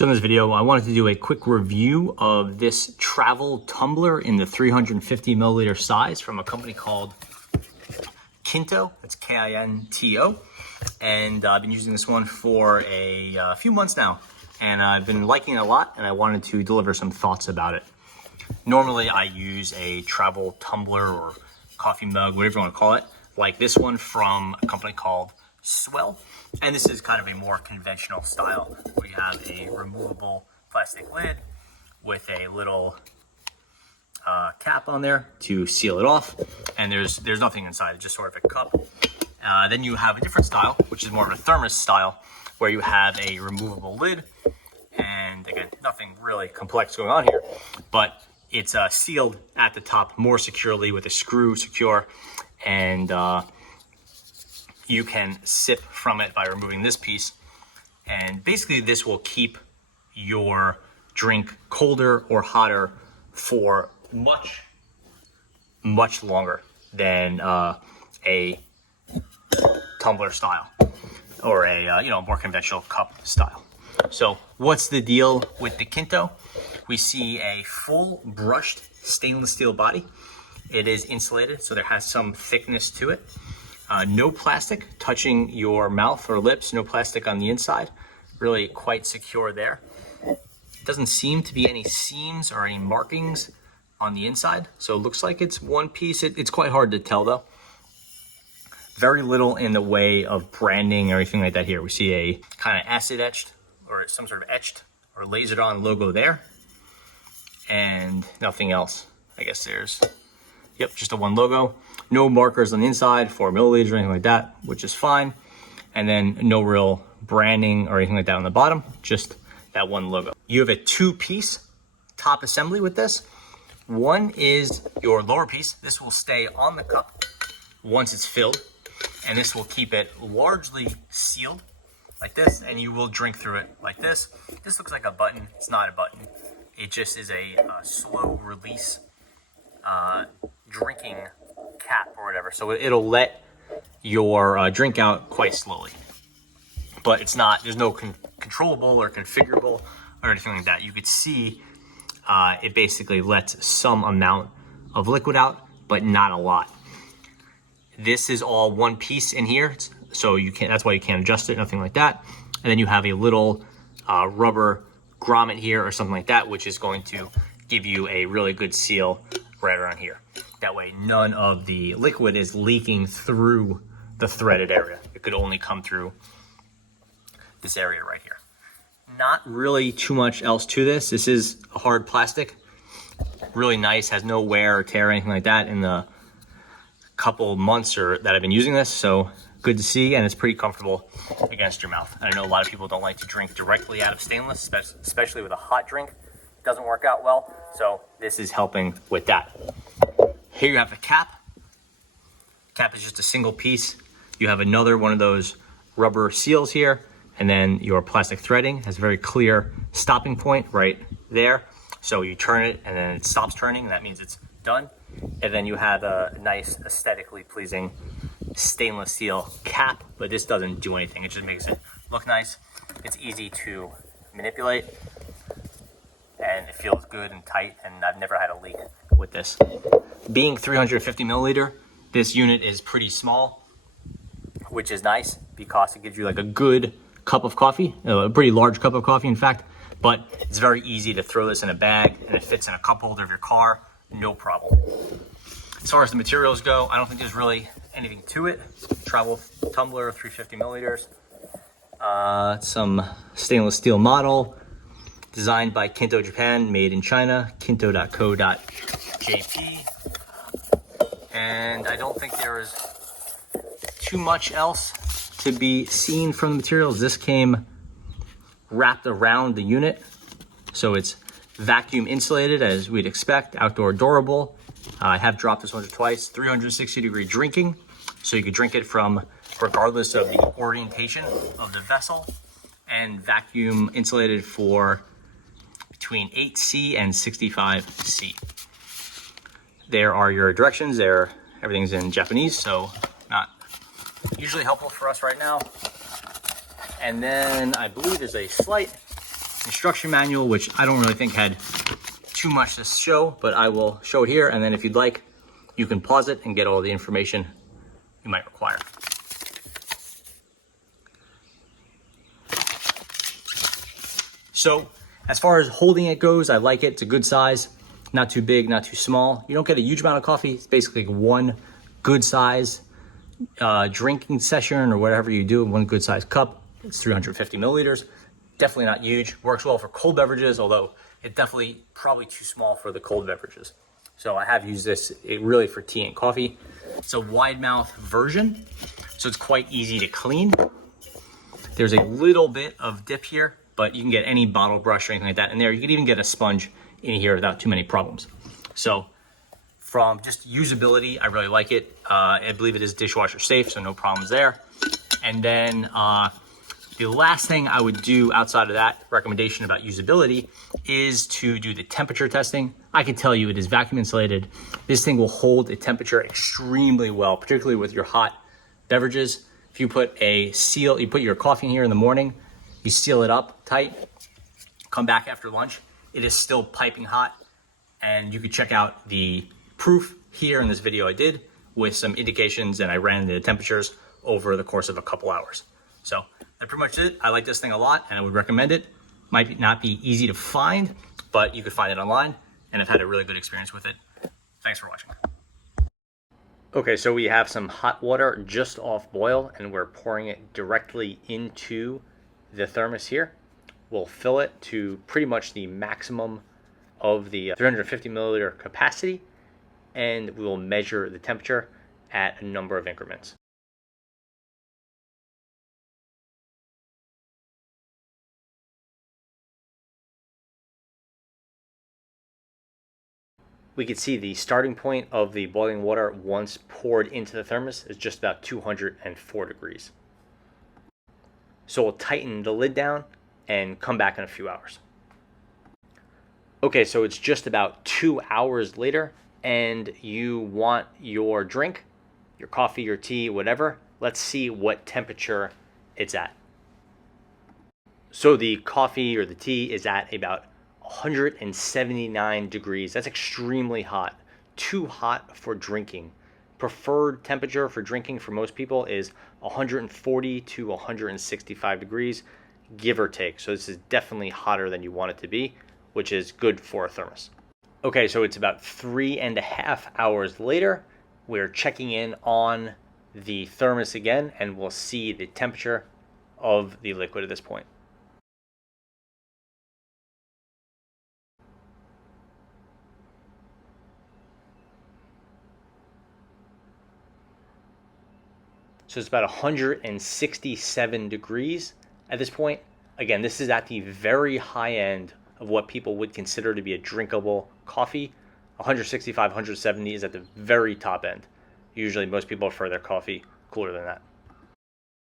So in this video, I wanted to do a quick review of this travel tumbler in the 350 milliliter size from a company called Kinto. That's K-I-N-T-O. And I've been using this one for a few months now, and I've been liking it a lot, and I wanted to deliver some thoughts about it. Normally, I use a travel tumbler or coffee mug, whatever you want to call it, like this one from a company called Swell. And this is kind of a more conventional style where you have a removable plastic lid with a little cap on there to seal it off, and there's nothing inside. It's just sort of a cup. Then you have a different style, which is more of a thermos style, where you have a removable lid, and again, nothing really complex going on here, but it's sealed at the top more securely with a screw secure, and you can sip from it by removing this piece. And basically this will keep your drink colder or hotter for much longer than a tumbler style or a more conventional cup style. So what's the deal with the Kinto? We see a full brushed stainless steel body. It is insulated, so there has some thickness to it. No plastic touching your mouth or lips, no plastic on the inside. Really quite secure there. Doesn't seem to be any seams or any markings on the inside, so it looks like it's one piece. It's quite hard to tell though. Very little in the way of branding or anything like that here. We see a kind of acid etched or some sort of etched or lasered on logo there, and nothing else. I guess there's, yep, just a one logo. No markers on the inside, 4 milliliters or anything like that, which is fine. And then no real branding or anything like that on the bottom, just that one logo. You have a two-piece top assembly with this. One is your lower piece. This will stay on the cup once it's filled, and this will keep it largely sealed like this, and you will drink through it like this. This looks like a button. It's not a button. It just is a slow release drinking cap or whatever, so it'll let your drink out quite slowly, but it's not, there's no controllable or configurable or anything like that. You could see it basically lets some amount of liquid out, but not a lot. This is all one piece in here, so you can't, that's why you can't adjust it, nothing like that. And then you have a little rubber grommet here or something like that, which is going to give you a really good seal right around here. That way none of the liquid is leaking through the threaded area. It could only come through this area right here. Not really too much else to this. This is a hard plastic, really nice, has no wear or tear or anything like that in the couple months that I've been using this, so good to see, and it's pretty comfortable against your mouth. And I know a lot of people don't like to drink directly out of stainless, especially with a hot drink. It doesn't work out well, so this is helping with that. Here you have the cap. Cap is just a single piece. You have another one of those rubber seals here, and then your plastic threading has a very clear stopping point right there. So you turn it and then it stops turning, and that means it's done. And then you have a nice aesthetically pleasing stainless steel cap, but this doesn't do anything. It just makes it look nice. It's easy to manipulate, and it feels good and tight, and I've never had a leak with this. Being 350 milliliter, this unit is pretty small, which is nice because it gives you like a good cup of coffee, a pretty large cup of coffee in fact, but it's very easy to throw this in a bag, and it fits in a cup holder of your car, no problem. As far as the materials go, I don't think there's really anything to it. Travel tumbler, 350 milliliters. Some stainless steel model, designed by Kinto Japan, made in China, kinto.co.jp. And I don't think there is too much else to be seen from the materials. This came wrapped around the unit, so it's vacuum insulated as we'd expect, outdoor durable. I have dropped this once or twice. 360 degree drinking, so you could drink it from regardless of the orientation of the vessel, and vacuum insulated for between 8C and 65C. There are your directions. Everything's in Japanese, so not usually helpful for us right now. And then I believe there's a slight instruction manual, which I don't really think had too much to show, but I will show it here. And then if you'd like, you can pause it and get all the information you might require. So as far as holding it goes, I like it. It's a good size, not too big, not too small. You don't get a huge amount of coffee. It's basically one good size drinking session or whatever you do, one good size cup. It's 350 milliliters. Definitely not huge. Works well for cold beverages, although it definitely probably too small for the cold beverages. So I have used this really for tea and coffee. It's a wide mouth version, so it's quite easy to clean. There's a little bit of dip here, but you can get any bottle brush or anything like that in there. You can even get a sponge in here without too many problems. So from just usability, I really like it. I believe it is dishwasher safe, so no problems there. And then the last thing I would do outside of that recommendation about usability is to do the temperature testing. I can tell you it is vacuum insulated. This thing will hold a temperature extremely well, particularly with your hot beverages. If you put you put your coffee in here in the morning, you seal it up tight, come back after lunch, it is still piping hot. And you can check out the proof here in this video I did with some indications, and I ran the temperatures over the course of a couple hours. So that's pretty much it. I like this thing a lot and I would recommend it. Might not be easy to find, but you can find it online, and I've had a really good experience with it. Thanks for watching. Okay, so we have some hot water just off boil and we're pouring it directly into the thermos here. We'll fill it to pretty much the maximum of the 350 milliliter capacity, and we will measure the temperature at a number of increments. We can see the starting point of the boiling water once poured into the thermos is just about 204 degrees. So we'll tighten the lid down and come back in a few hours. Okay, so it's just about 2 hours later and you want your drink, your coffee, your tea, whatever. Let's see what temperature it's at. So the coffee or the tea is at about 179 degrees. That's extremely hot. Too hot for drinking. Preferred temperature for drinking for most people is 140 to 165 degrees, give or take. So this is definitely hotter than you want it to be, which is good for a thermos. Okay, so it's about 3.5 hours later. We're checking in on the thermos again, and we'll see the temperature of the liquid at this point. So it's about 167 degrees at this point. Again, this is at the very high end of what people would consider to be a drinkable coffee. 165, 170 is at the very top end. Usually most people prefer their coffee cooler than that.